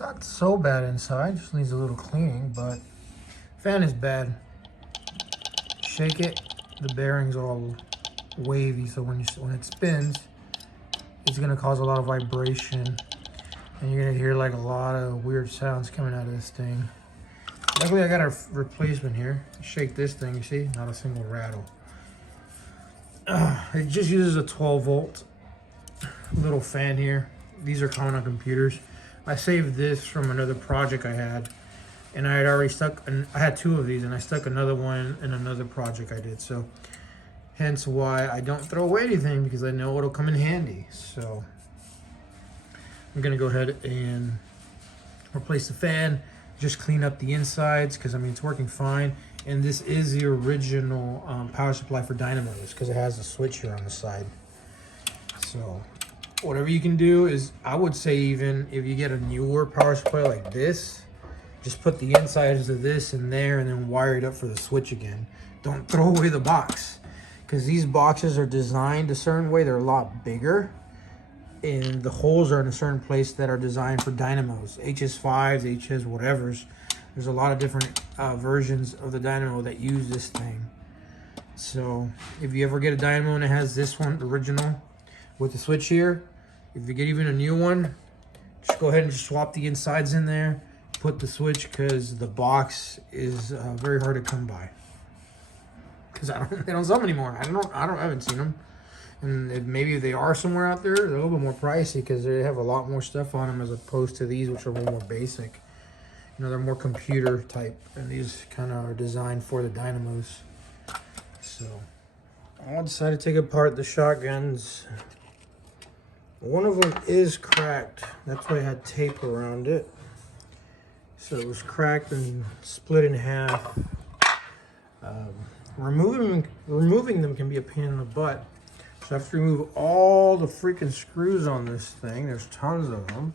Not so bad inside, just needs a little cleaning, but fan is bad. Shake it, the bearing's all wavy, so when it spins, it's gonna cause a lot of vibration, and you're gonna hear like a lot of weird sounds coming out of this thing. Luckily, I got a replacement here. Shake this thing, you see, not a single rattle. It just uses a 12-volt little fan here. These are common on computers. I saved this from another project I had, and I had already stuck, I had 2 of these, and I stuck another one in another project I did. So hence why I don't throw away anything, because I know it'll come in handy. So I'm gonna go ahead and replace the fan, just clean up the insides, because I mean it's working fine. And this is the original power supply for dynamos, because it has a switch here on the side. So whatever you can do is, I would say, even if you get a newer power supply like this, just put the insides of this in there and then wire it up for the switch again. Don't throw away the box, because these boxes are designed a certain way. They're a lot bigger, and the holes are in a certain place that are designed for dynamos, HS5s, HS whatevers. There's a lot of different versions of the dynamo that use this thing. So if you ever get a dynamo and it has this one, original, with the switch here, if you get even a new one, just go ahead and just swap the insides in there, put the switch, because the box is very hard to come by. Because they don't sell them anymore. I haven't seen them. And maybe they are somewhere out there, they're a little bit more pricey, because they have a lot more stuff on them as opposed to these, which are a little more basic. You know, they're more computer type, and these kind of are designed for the dynamos. So I decided to take apart the shotguns. One of them is cracked. That's why I had tape around it. So it was cracked and split in half. Removing them can be a pain in the butt. So I have to remove all the freaking screws on this thing. There's tons of them.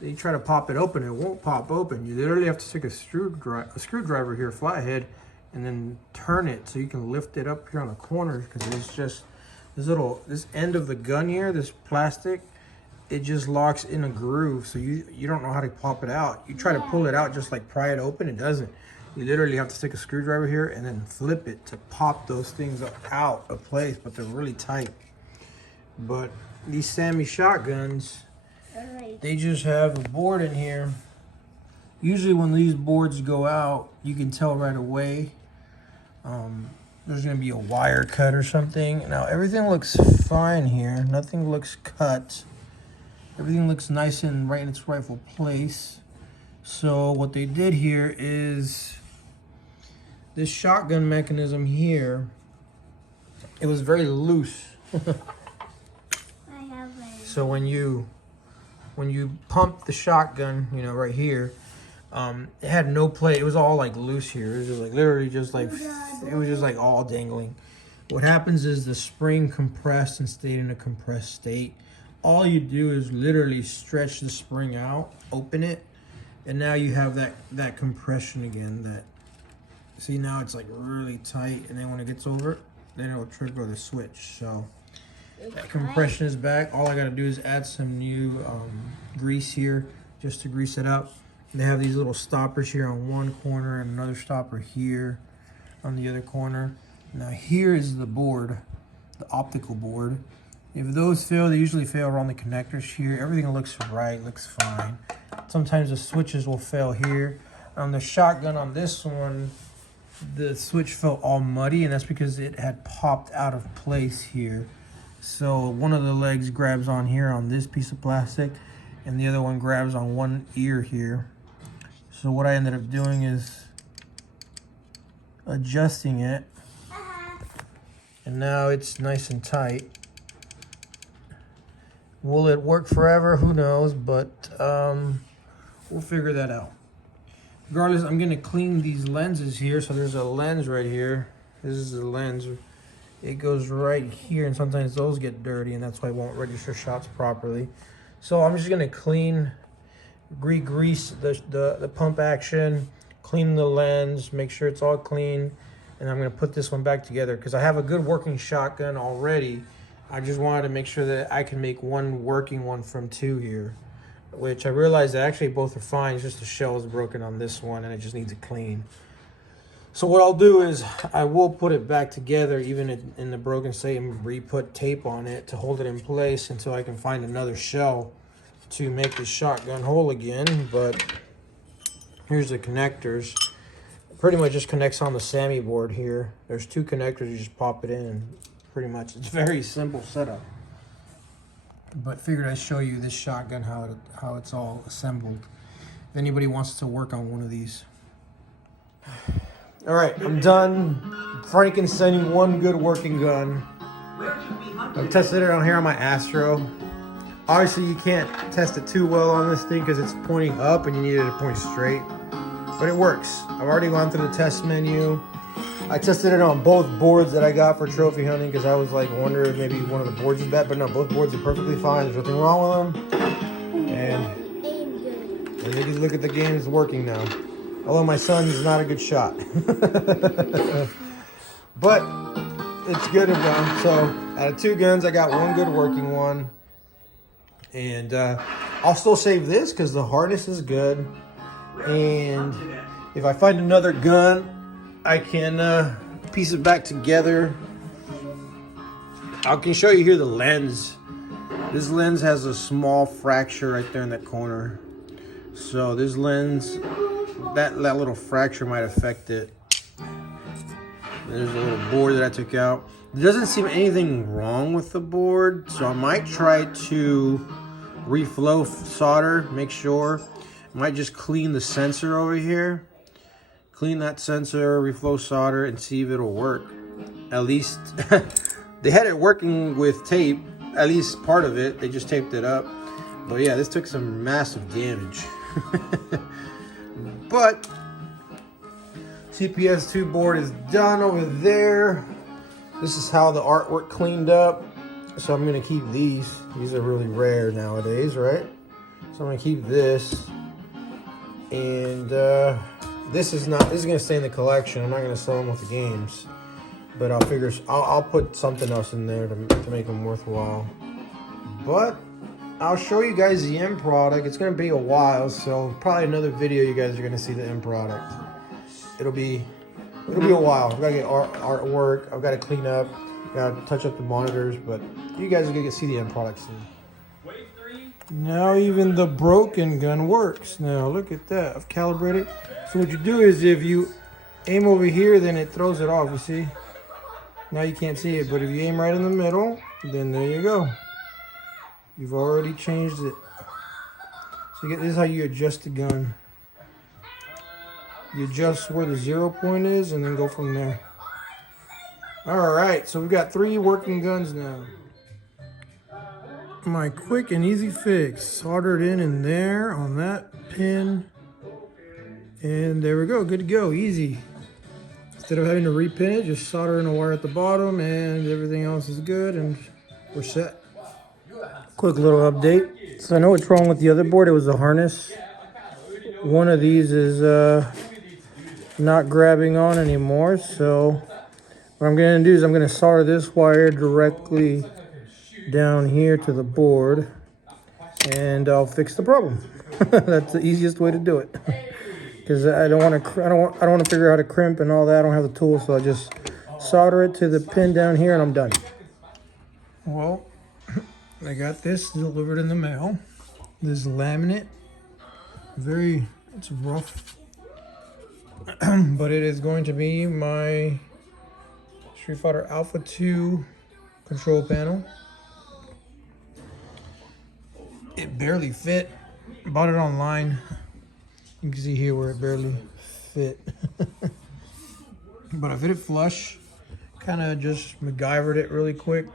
You try to pop it open, it won't pop open. You literally have to take a screwdriver here, flathead, and then turn it so you can lift it up here on the corners, because it's just this end of the gun here, this plastic, it just locks in a groove, so you don't know how to pop it out. You try to pull it out, just like pry it open, it doesn't. You literally have to take a screwdriver here and then flip it to pop those things out of place, but they're really tight. But these Sammy shotguns, they just have a board in here. Usually when these boards go out, you can tell right away. There's gonna be a wire cut or something. Now everything looks fine here. Nothing looks cut. Everything looks nice and right in its rightful place. So what they did here is, this shotgun mechanism here, it was very loose. So when you pump the shotgun, you know, right here, it had no play. It was all like loose here. It was just like literally just like, it was just like all dangling. What happens is the spring compressed and stayed in a compressed state. All you do is literally stretch the spring out, open it, and now you have that compression again. That, see, now it's like really tight, and then when it gets over, then it'll trigger the switch. So that compression is back. All I gotta do is add some new grease here just to grease it up. And they have these little stoppers here on one corner and another stopper here on the other corner. Now here is the board, the optical board. If those fail, they usually fail around the connectors here. Everything looks right, looks fine. Sometimes the switches will fail here. On the shotgun on this one, the switch felt all muddy, and that's because it had popped out of place here. So one of the legs grabs on here on this piece of plastic, and the other one grabs on one ear here. So what I ended up doing is adjusting it, and now it's nice and tight. Will it work forever? Who knows, but we'll figure that out. Regardless, I'm gonna clean these lenses here. So there's a lens right here. This is the lens. It goes right here, and sometimes those get dirty, and that's why it won't register shots properly. So I'm just gonna clean, re-grease the pump action, clean the lens, make sure it's all clean, and I'm gonna put this one back together because I have a good working shotgun already. I just wanted to make sure that I can make one working one from two here. which I realized that actually both are fine. It's just the shell is broken on this one and it just needs a clean. So what I'll do is I will put it back together even in the broken state and re-put tape on it to hold it in place until I can find another shell to make the shotgun whole again. But here's the connectors. It pretty much just connects on the SAMI board here. There's two connectors, you just pop it in and pretty much it's very simple setup. But figured I'd show you this shotgun, how it's all assembled. If anybody wants to work on one of these. All right, I'm done Frankensteining one good working gun. I've tested it on here on my Astro. Obviously you can't test it too well on this thing because it's pointing up and you need it to point straight. But it works. I've already gone through the test menu. I tested it on both boards that I got for trophy hunting because I was like wondering if maybe one of the boards is bad, but no, both boards are perfectly fine. There's nothing wrong with them. And as you can look at the game, it's working now. Although my son's not a good shot. But it's good enough. So out of two guns, I got one good working one. And I'll still save this because the harness is good. And if I find another gun, I can piece it back together. I can show you here the lens. This lens has a small fracture right there in that corner. So this lens, that little fracture might affect it. There's a little board that I took out. There doesn't seem anything wrong with the board, so I might try to reflow solder, make sure. I might just clean the sensor over here. Clean that sensor, reflow solder, and see if it'll work. At least, they had it working with tape, at least part of it. They just taped it up. But yeah, this took some massive damage. But TPS2 board is done over there. This is how the artwork cleaned up. So I'm gonna keep these. These are really rare nowadays, right? So I'm gonna keep this. And this is gonna stay in the collection. I'm not gonna sell them with the games. But I'll put something else in there to make them worthwhile. But I'll show you guys the end product. It's gonna be a while, so probably another video you guys are gonna see the end product. It'll be a while. I've gotta get artwork. I've gotta clean up. Gotta touch up the monitors, but you guys are gonna see the end product soon. Now even the broken gun works. Now look at that. I've calibrated. So what you do is if you aim over here, then it throws it off. You see? Now you can't see it, but if you aim right in the middle, then there you go. You've already changed it. So this is how you adjust the gun. You adjust where the 0 point is and then go from there. All right, so we've got 3 working guns now. My quick and easy fix. Soldered in there on that pin. And there we go, good to go, easy. Instead of having to repin it, just solder in a wire at the bottom and everything else is good and we're set. Quick little update. So I know what's wrong with the other board. It was the harness. One of these is not grabbing on anymore. So what I'm going to do is I'm going to solder this wire directly down here to the board, and I'll fix the problem. That's the easiest way to do it. Because I don't want to figure out how to crimp and all that. I don't have the tools, so I just solder it to the pin down here, and I'm done. Well, I got this delivered in the mail. This laminate, it's rough, but it is going to be my Street Fighter Alpha 2 control panel. It barely fit. Bought it online. You can see here where it barely fit. But I fit it flush. Kind of just MacGyvered it really quick.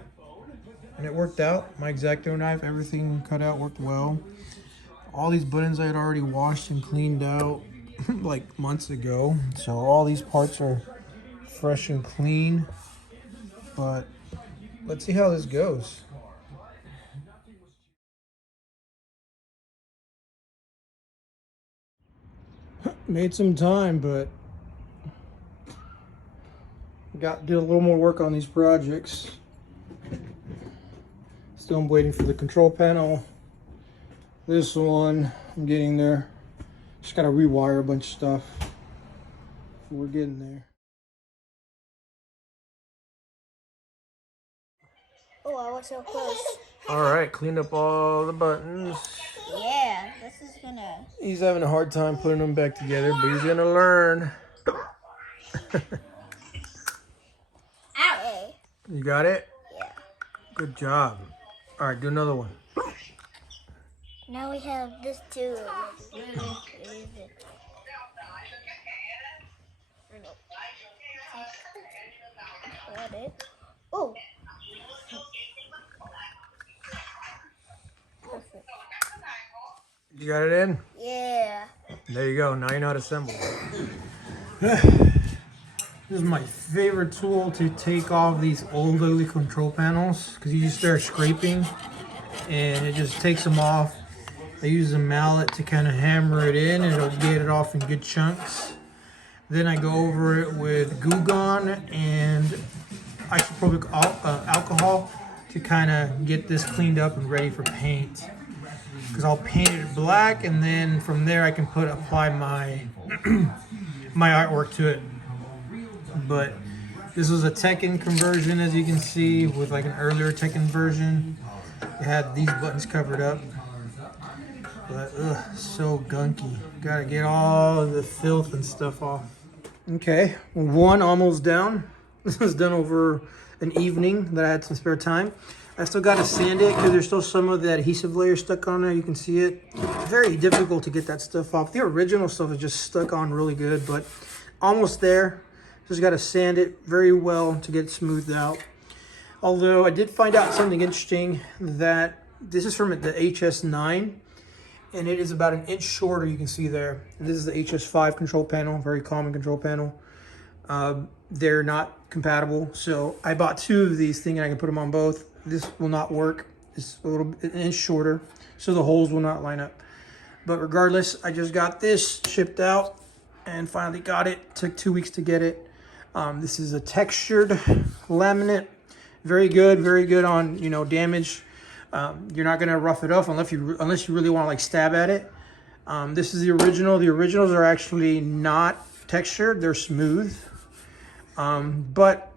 And it worked out. My X-Acto knife, everything cut out, worked well. All these buttons I had already washed and cleaned out like months ago. So all these parts are fresh and clean. But let's see how this goes. Made some time, but did a little more work on these projects. Still I'm waiting for the control panel This one, I'm getting there. Just gotta rewire a bunch of stuff. We're getting there. Oh, I was so close. All right, cleaned up all the buttons. Yeah, this is gonna... He's having a hard time putting them back together, but he's gonna learn. Ow! You got it? Yeah. Good job. All right, do another one. Now we have this too. Got it. Oh! Perfect. You got it in? Yeah. There you go. Now you know how to assemble. This is my favorite tool to take off these old ugly control panels because you just start scraping and it just takes them off. I use a mallet to kind of hammer it in and it'll get it off in good chunks. Then I go over it with Goo Gone and isopropyl alcohol to kind of get this cleaned up and ready for paint. Because I'll paint it black and then from there I can apply my my artwork to it. But this was a Tekken conversion, as you can see, with like an earlier Tekken version. It had these buttons covered up. But so gunky. Gotta get all of the filth and stuff off. Okay, one almost down. This was done over an evening that I had some spare time. I still got to sand it because there's still some of that adhesive layer stuck on there. You can see it. It's very difficult to get that stuff off. The original stuff is just stuck on really good, but almost there. Just got to sand it very well to get it smoothed out. Although I did find out something interesting, that this is from the HS9 and it is about an inch shorter, you can see there. And this is the HS5 control panel, very common control panel. They're not compatible, so I bought two of these thinking I can put them on both. This will not work. It's an inch shorter, so the holes will not line up. But regardless, I just got this shipped out and finally got it. Took 2 weeks to get it. This is a textured laminate. Very good on, you know, damage. You're not gonna rough it off unless you really want to like stab at it. This is the original. The originals are actually not textured. They're smooth. But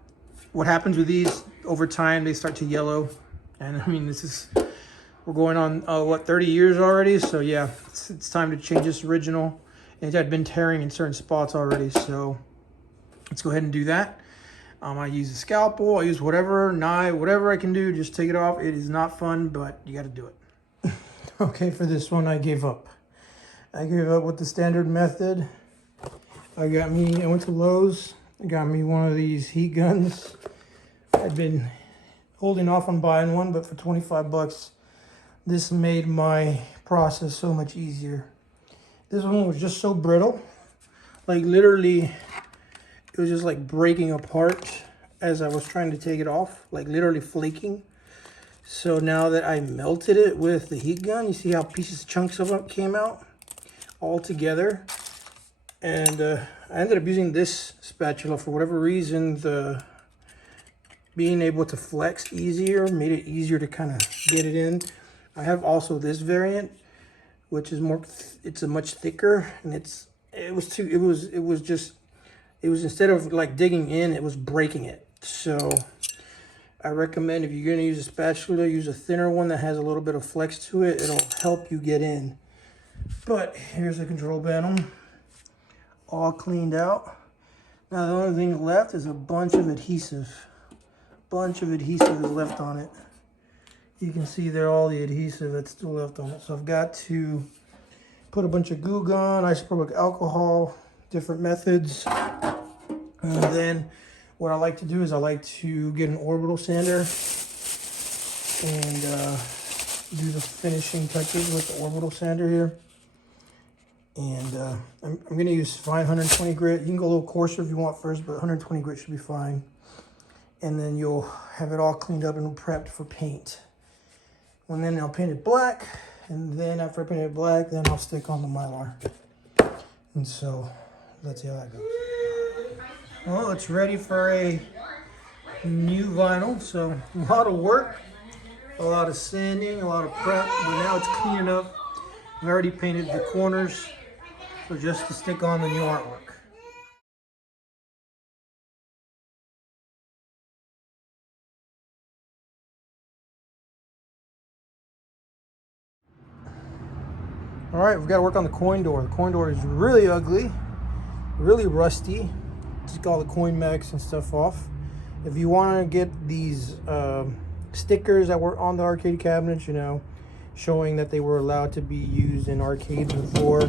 what happens with these over time, they start to yellow. And I mean, we're going on, what, 30 years already? So yeah, it's time to change this original. It had been tearing in certain spots already. So let's go ahead and do that. I use a scalpel, I use whatever knife, whatever I can do, just take it off. It is not fun, but you got to do it. Okay, for this one, I gave up. I gave up with the standard method. I went to Lowe's. I got me one of these heat guns. I've been holding off on buying one, but for 25 bucks, this made my process so much easier. This one was just so brittle. Like literally, it was just like breaking apart as I was trying to take it off, like literally flaking. So now that I melted it with the heat gun, you see how chunks of it came out all together. And I ended up using this spatula for whatever reason. Being able to flex easier made it easier to kind of get it in. I have also this variant, which is it's a much thicker, and it was instead of like digging in, it was breaking it. So I recommend if you're gonna use a spatula, use a thinner one that has a little bit of flex to it. It'll help you get in. But here's the control panel, all cleaned out. Now the only thing left is a bunch of adhesive. Is left on it. You can see there all the adhesive that's still left on it. So I've got to put a bunch of Goo Gone, isopropyl alcohol, different methods. And then what I like to do is I like to get an orbital sander and do the finishing touches with the orbital sander here. And I'm going to use fine 120 grit. You can go a little coarser if you want first, but 120 grit should be fine. And then you'll have it all cleaned up and prepped for paint. And then I'll paint it black. And then after I paint it black, then I'll stick on the Mylar. And so let's see how that goes. Well, it's ready for a new vinyl. So a lot of work, a lot of sanding, a lot of prep. But now it's clean enough I already painted the corners, so just to stick on the new artwork. All right, we've got to work on the coin door. The coin door is really ugly, really rusty. Just got all the coin mags and stuff off. If you want to get these stickers that were on the arcade cabinets, you know, showing that they were allowed to be used in arcades before,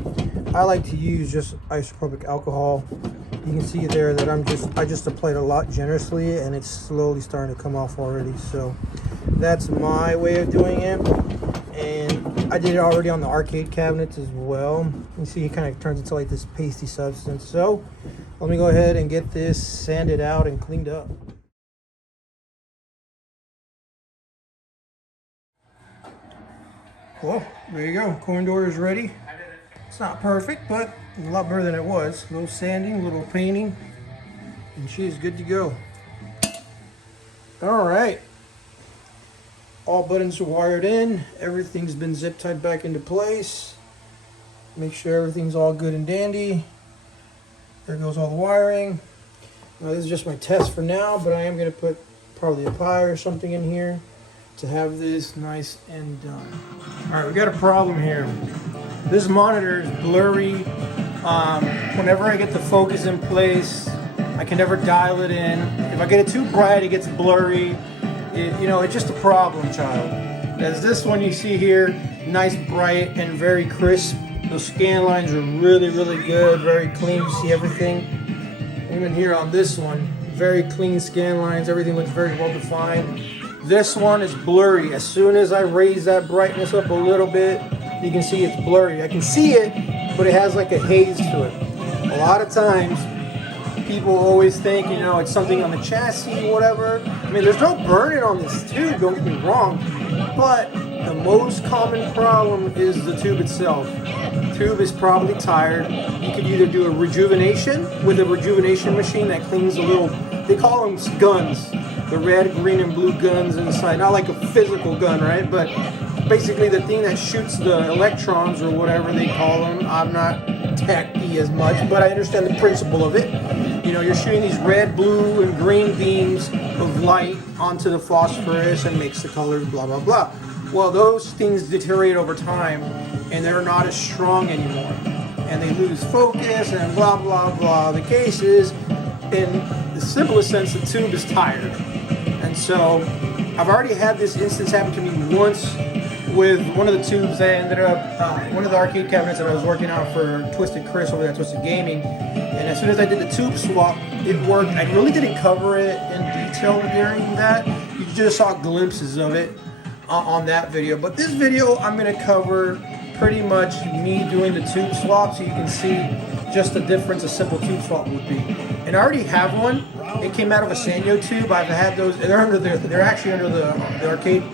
I like to use just isopropyl alcohol. You can see there that I just applied a lot generously, and it's slowly starting to come off already. So that's my way of doing it. And I did it already on the arcade cabinets as well. You see it kind of turns into like this pasty substance. So let me go ahead and get this sanded out and cleaned up. Well, there you go. Coin door is ready. It's not perfect, but a lot better than it was. A little sanding, a little painting, and she is good to go. All right. All buttons are wired in. Everything's been zip tied back into place. Make sure everything's all good and dandy. There goes all the wiring. Now this is just my test for now, but I am going to put probably a pie or something in here to have this nice and done. All right, we got a problem here. This monitor is blurry. Whenever I get the focus in place, I can never dial it in. If I get it too bright, it gets blurry. It's just a problem, child. As this one you see here, nice, bright, and very crisp. Those scan lines are really, really good, very clean. You see everything. Even here on this one, very clean scan lines. Everything looks very well defined. This one is blurry. As soon as I raise that brightness up a little bit, you can see it's blurry. I can see it, but it has like a haze to it. A lot of times, people always think, it's something on the chassis or whatever. I mean, there's no burning on this tube, don't get me wrong, but the most common problem is the tube itself. The tube is probably tired. You could either do a rejuvenation with a rejuvenation machine that cleans the little, they call them guns, the red, green, and blue guns inside. Not like a physical gun, right? But basically the thing that shoots the electrons or whatever they call them. I'm not techy as much, but I understand the principle of it. You're shooting these red, blue, and green beams of light onto the phosphorus and makes the colors, blah, blah, blah. Well, those things deteriorate over time, and they're not as strong anymore. And they lose focus and blah, blah, blah. The case is, in the simplest sense, the tube is tired. And so I've already had this instance happen to me once with one of the tubes that ended up, one of the arcade cabinets that I was working on for Twisted Chris over there at Twisted Gaming. And as soon as I did the tube swap, it worked. I really didn't cover it in detail during that. You just saw glimpses of it on that video. But this video, I'm going to cover pretty much me doing the tube swap so you can see just the difference a simple tube swap would be. And I already have one. It came out of a Sanyo tube. I've had those. They're actually under the arcade,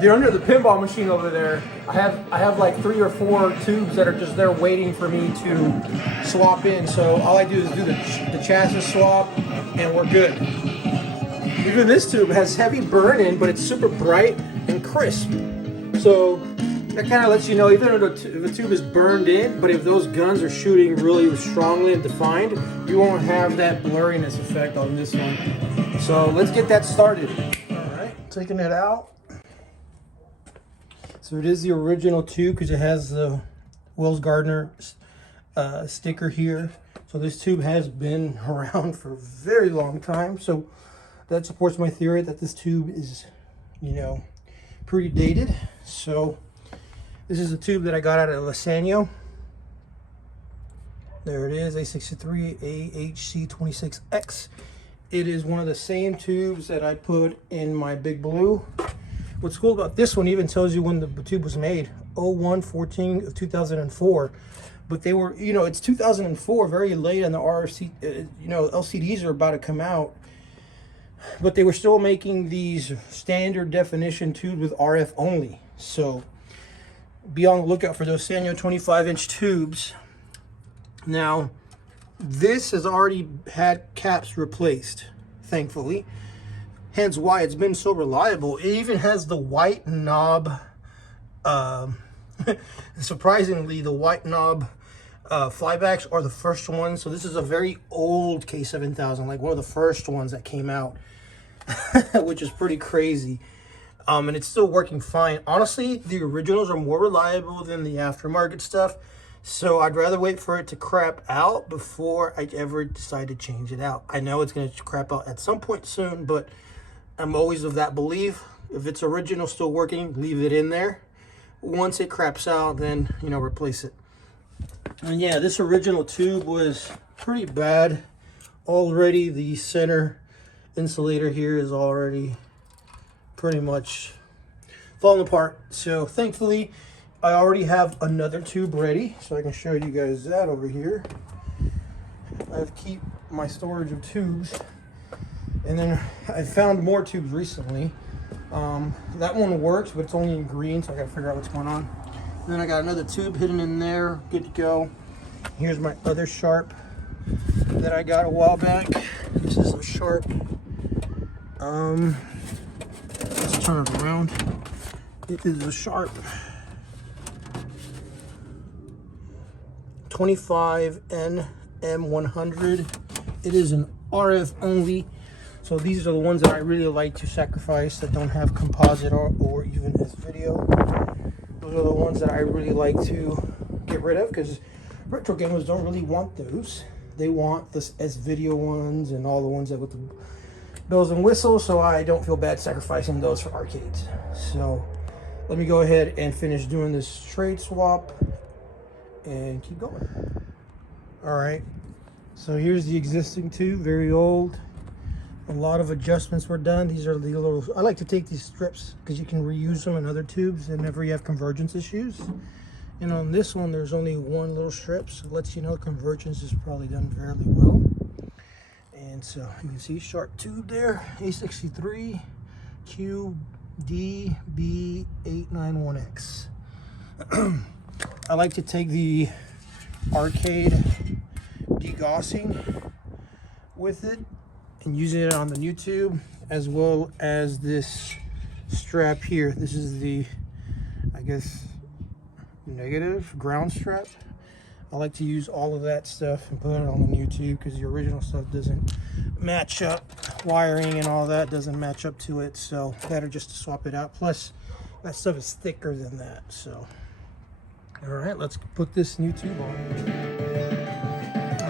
they're under the pinball machine over there. I have like 3 or 4 tubes that are just there waiting for me to swap in. So all I do is do the chassis swap, and we're good. Even this tube has heavy burn in, but it's super bright and crisp. So that kind of lets you know, even if the tube is burned in, but if those guns are shooting really strongly and defined, you won't have that blurriness effect on this one. So let's get that started. All right, taking it out. So it is the original tube because it has the Wells Gardner sticker here. So this tube has been around for a very long time. So that supports my theory that this tube is, pretty dated. So this is a tube that I got out of Sanyo. There it is, A63 AHC26X. It is one of the same tubes that I put in my Big Blue. What's cool about this one even tells you when the tube was made, 01/14 of 2004. But they were, it's 2004, very late on the RC, LCDs are about to come out. But they were still making these standard definition tubes with RF only. So be on the lookout for those Sanyo 25-inch tubes. Now, this has already had caps replaced, thankfully. Hence why it's been so reliable. It even has the white knob Surprisingly, the white knob flybacks are the first ones. So this is a very old K7000, like one of the first ones that came out, which is pretty crazy. And it's still working fine. Honestly, the originals are more reliable than the aftermarket stuff. So I'd rather wait for it to crap out before I ever decide to change it out. I know it's going to crap out at some point soon, but I'm always of that belief. If it's original, still working, leave it in there. Once it craps out, then, you know, replace it. And yeah, this original tube was pretty bad. Already the center insulator here is already pretty much falling apart. So thankfully, I already have another tube ready, so I can show you guys that over here. I keep my storage of tubes. And then I found more tubes recently. That one works, but it's only in green, so I gotta figure out what's going on. And then I got another tube hidden in there, good to go. Here's my other Sharp that I got a while back. This is a Sharp. Let's turn it around. It is a Sharp 25NM100. It is an RF only. So these are the ones that I really like to sacrifice that don't have composite or even as video. Those are the ones that I really like to get rid of because retro gamers don't really want those. They want the as video ones and all the ones that with the bells and whistles, so I don't feel bad sacrificing those for arcades. So let me go ahead and finish doing this trade swap and keep going. All right, so here's the existing tube, very old. A lot of adjustments were done. These are the little, I like to take these strips because you can reuse them in other tubes whenever you have convergence issues. And on this one, there's only one little strip, so it lets you know convergence is probably done fairly well. And so you can see Sharp tube there, A63 QDB891X. I like to take the arcade degaussing with it and using it on the new tube, as well as this strap here. This is the, I guess, negative ground strap. I like to use all of that stuff and put it on the new tube because the original stuff doesn't match up. Wiring and all that doesn't match up to it, so better just to swap it out. Plus, that stuff is thicker than that, so. All right, let's put this new tube on.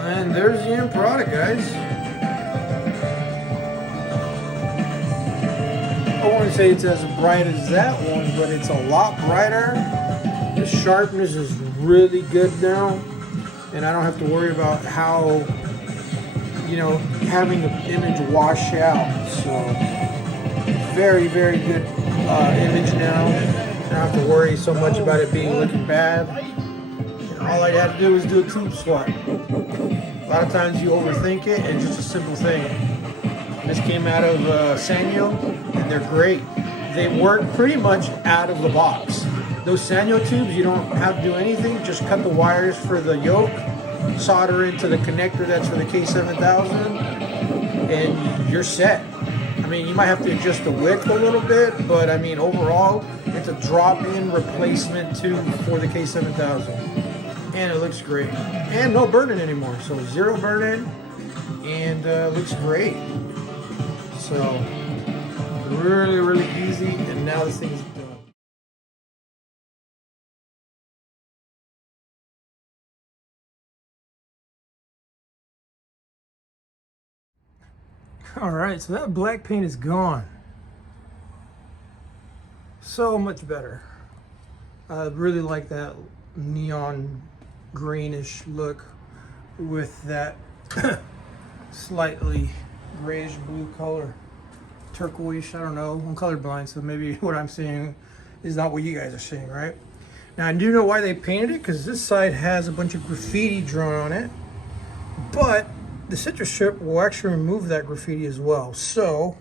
And there's the end product, guys. I wouldn't say it's as bright as that one, but it's a lot brighter. The sharpness is really good now, and I don't have to worry about how, you know, having the image wash out. So very, very good image now. I don't have to worry so much about it being looking bad. And all I had to do was do a tube swap. A lot of times you overthink it, and it's just a simple thing. This came out of Sanyo, and they're great. They work pretty much out of the box. Those Sanyo tubes, you don't have to do anything. Just cut the wires for the yoke, solder into the connector that's for the K7000, and you're set. I mean, you might have to adjust the width a little bit, but I mean, overall, it's a drop-in replacement tube for the K7000. And it looks great. And no burn-in anymore, so 0 burn-in, and looks great. So, really, really easy, and now this thing's done. All right, so that black paint is gone. So much better. I really like that neon greenish look with that slightly grayish blue color. Turquoise, I don't know. I'm colorblind, so maybe what I'm seeing is not what you guys are seeing, right? Now, I do know why they painted it, because this side has a bunch of graffiti drawn on it, but the citrus strip will actually remove that graffiti as well. So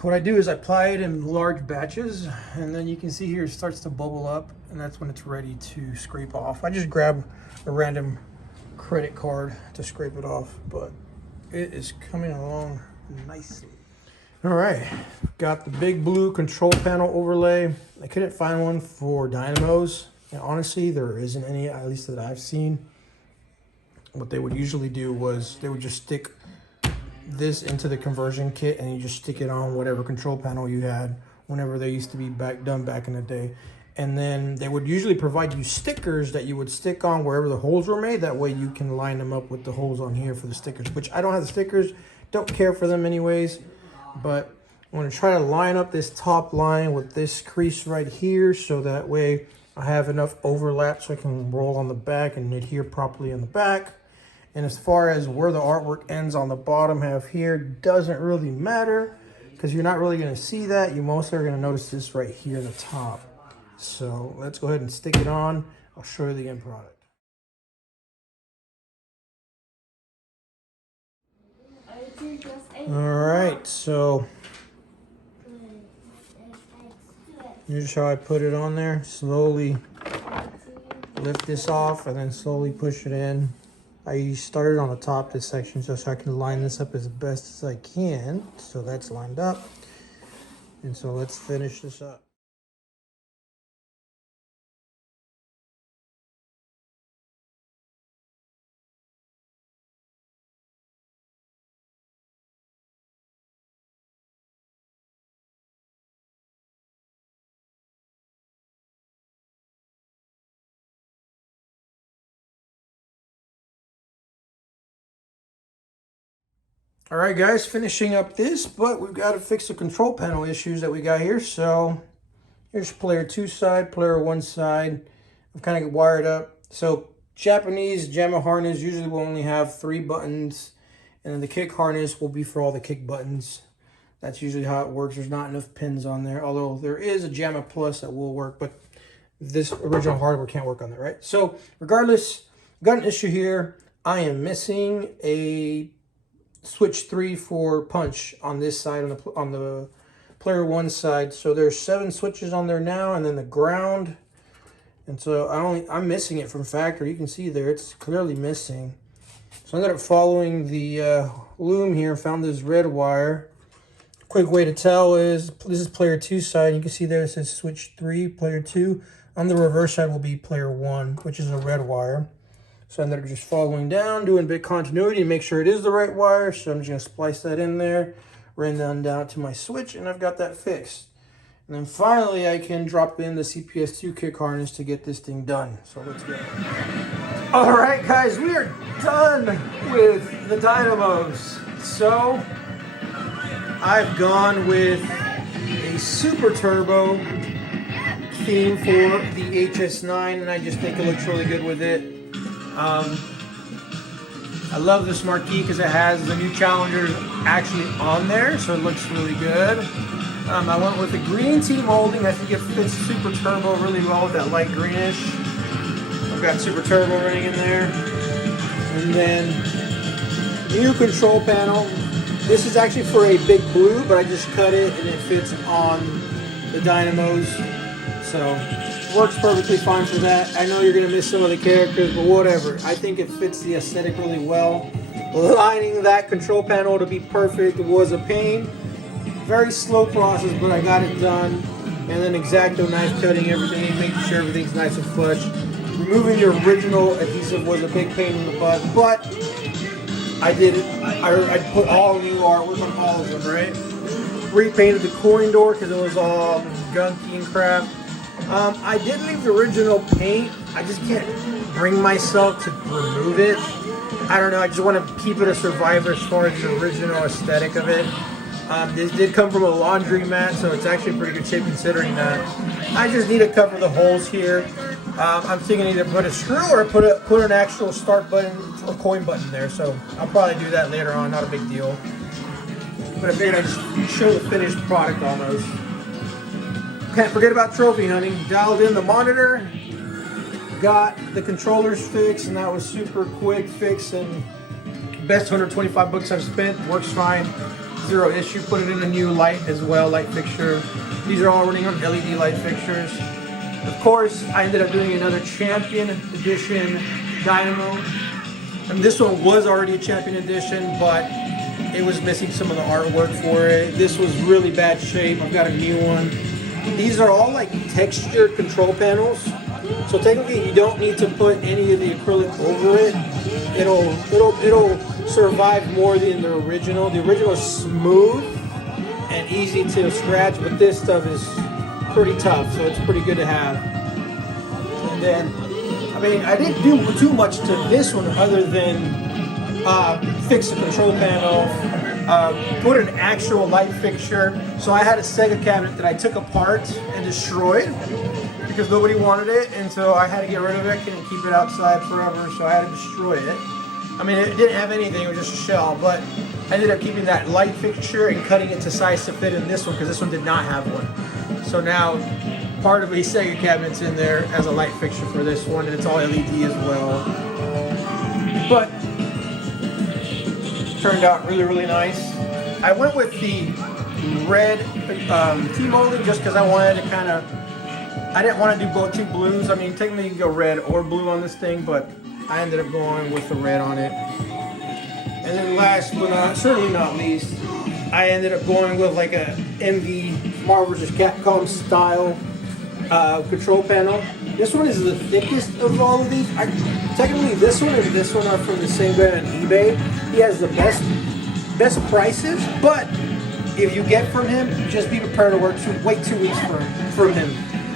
what I do is I apply it in large batches, and then you can see here it starts to bubble up, and that's when it's ready to scrape off. I just grab a random credit card to scrape it off, but it is coming along nicely. All right, got the big blue control panel overlay. I couldn't find one for dynamos. And honestly, there isn't any, at least that I've seen. What they would usually do was they would just stick this into the conversion kit and you just stick it on whatever control panel you had whenever they used to be done back in the day. And then they would usually provide you stickers that you would stick on wherever the holes were made. That way you can line them up with the holes on here for the stickers, which I don't have the stickers, don't care for them anyways. But I'm going to try to line up this top line with this crease right here so that way I have enough overlap so I can roll on the back and adhere properly on the back. And as far as where the artwork ends on the bottom half here, doesn't really matter because you're not really going to see that. You mostly are going to notice this right here in the top. So let's go ahead and stick it on. I'll show you the end product. All right, so here's how I put it on there. Slowly lift this off and then slowly push it in. I started on the top this section just so I can line this up as best as I can. So that's lined up. And so let's finish this up. All right, guys, finishing up this, but we've got to fix the control panel issues that we got here. So here's player 2 side, player 1 side. I've kind of wired up. So Japanese JAMA harness usually will only have 3 buttons, and then the kick harness will be for all the kick buttons. That's usually how it works. There's not enough pins on there, although there is a JAMA Plus that will work, but this original hardware can't work on that, right? So regardless, I've got an issue here. I am missing a switch 3 for punch on this side, on the player 1 side. So there's 7 switches on there now, and then the ground. And so I'm missing it from factory. You can see there it's clearly missing. So I ended up following the loom here, found this red wire. Quick way to tell is this is player 2 side. You can see there it says switch 3, player 2. On the reverse side will be player 1, which is a red wire. So I ended up just following down, doing bit continuity to make sure it is the right wire. So I'm just going to splice that in there, ran down to my switch, and I've got that fixed. And then finally, I can drop in the CPS2 kick harness to get this thing done. So let's go. All right, guys, we are done with the dynamos. So I've gone with a super turbo theme for the HS9, and I just think it looks really good with it. I love this marquee because it has the new Challengers actually on there, so it looks really good. I went with the green tea molding. I think it fits Super Turbo really well with that light greenish. I've got Super Turbo running in there. And then new control panel. This is actually for a big blue, but I just cut it and it fits on the dynamos. So works perfectly fine for that. I know you're going to miss some of the characters, but whatever. I think it fits the aesthetic really well. Lining that control panel to be perfect was a pain. Very slow process, but I got it done. And then X-Acto knife cutting everything, making sure everything's nice and flush. Removing the original adhesive was a big pain in the butt, but I did it. I put all new artwork on all of them, right? Repainted the cooling door because it was all gunky and crap. I did leave the original paint. I just can't bring myself to remove it. I don't know. I just want to keep it a survivor as far as the original aesthetic of it. This did come from a laundry mat, so it's actually in pretty good shape considering that. I just need to cover the holes here. I'm thinking either put a screw or put an actual start button or coin button there. So I'll probably do that later on. Not a big deal. But I figured I'd just show the finished product almost. Can't forget about trophy hunting. Dialed in the monitor, got the controllers fixed, and that was super quick fix and best 125 bucks I've spent. Works fine, zero issue. Put it in a new light as well, light fixture. These are all running on LED light fixtures. Of course, I ended up doing another Champion Edition Dynamo. And this one was already a Champion Edition, but it was missing some of the artwork for it. This was really bad shape. I've got a new one. These are all like texture control panels. So technically you don't need to put any of the acrylic over it. It'll survive more than the original. The original is smooth and easy to scratch, but this stuff is pretty tough, so it's pretty good to have. And then, I mean, I didn't do too much to this one other than fix the control panel, put an actual light fixture. So I had a Sega cabinet that I took apart and destroyed because nobody wanted it, and so I had to get rid of it. Couldn't keep it outside forever, so I had to destroy it. I mean, it didn't have anything, it was just a shell, but I ended up keeping that light fixture and cutting it to size to fit in this one because this one did not have one. So now part of the Sega cabinet's in there as a light fixture for this one, and it's all LED as well. But turned out really, really nice. I went with the red T-molding just because I wanted to kind of, I didn't want to do both two blues. I mean, technically you can go red or blue on this thing, but I ended up going with the red on it. And then last but certainly not least, I ended up going with like a MV Marvel vs. Capcom style control panel. This one is the thickest of all of these. Technically this one and this one are from the same guy on eBay. He has the best prices, but if you get from him, just be prepared to wait 2 weeks from him.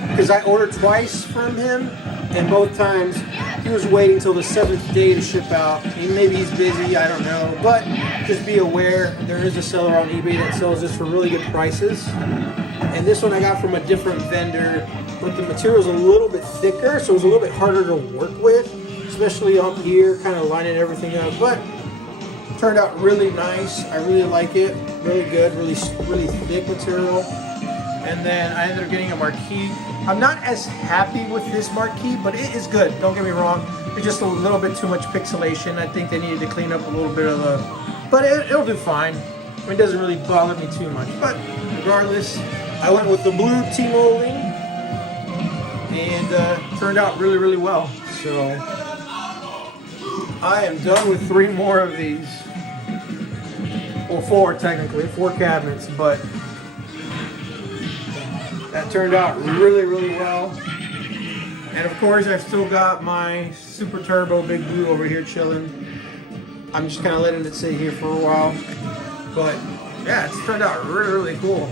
Because I ordered twice from him, and both times he was waiting till the 7th day to ship out. Maybe he's busy, I don't know. But just be aware, there is a seller on eBay that sells this for really good prices. And this one I got from a different vendor, but the material's a little bit thicker, so it was a little bit harder to work with, especially up here, kind of lining everything up. But it turned out really nice. I really like it. Really good, really thick material. And then I ended up getting a marquee. I'm not as happy with this marquee, but it is good. Don't get me wrong. It's just a little bit too much pixelation. I think they needed to clean up a little bit of the, but it'll do fine. I mean, it doesn't really bother me too much. But regardless, I went with the blue T-molding, and turned out really, really well. So I am done with 3 more of these. Well, 4 technically, 4 cabinets, but that turned out really, really well. And of course, I've still got my Super Turbo Big Blue over here chilling. I'm just kind of letting it sit here for a while. But yeah, it's turned out really, really cool.